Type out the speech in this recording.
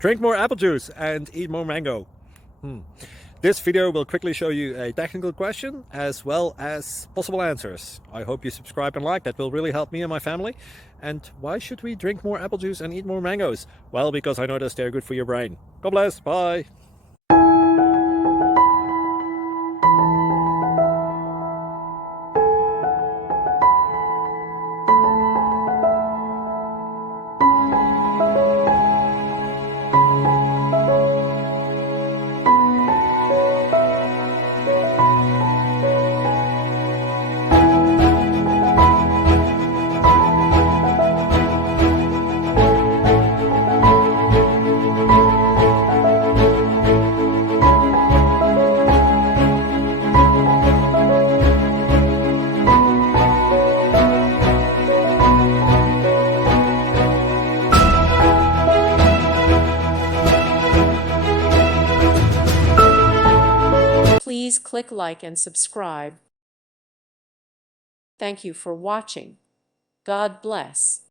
Drink more apple juice and eat more mango. This video will quickly show you a technical question as well as possible answers. I hope you subscribe and like, that will really help me and my family. And why should we drink more apple juice and eat more mangoes? Well, because I noticed they're good for your brain. God bless, bye. Please click like and subscribe. Thank you for watching. God bless.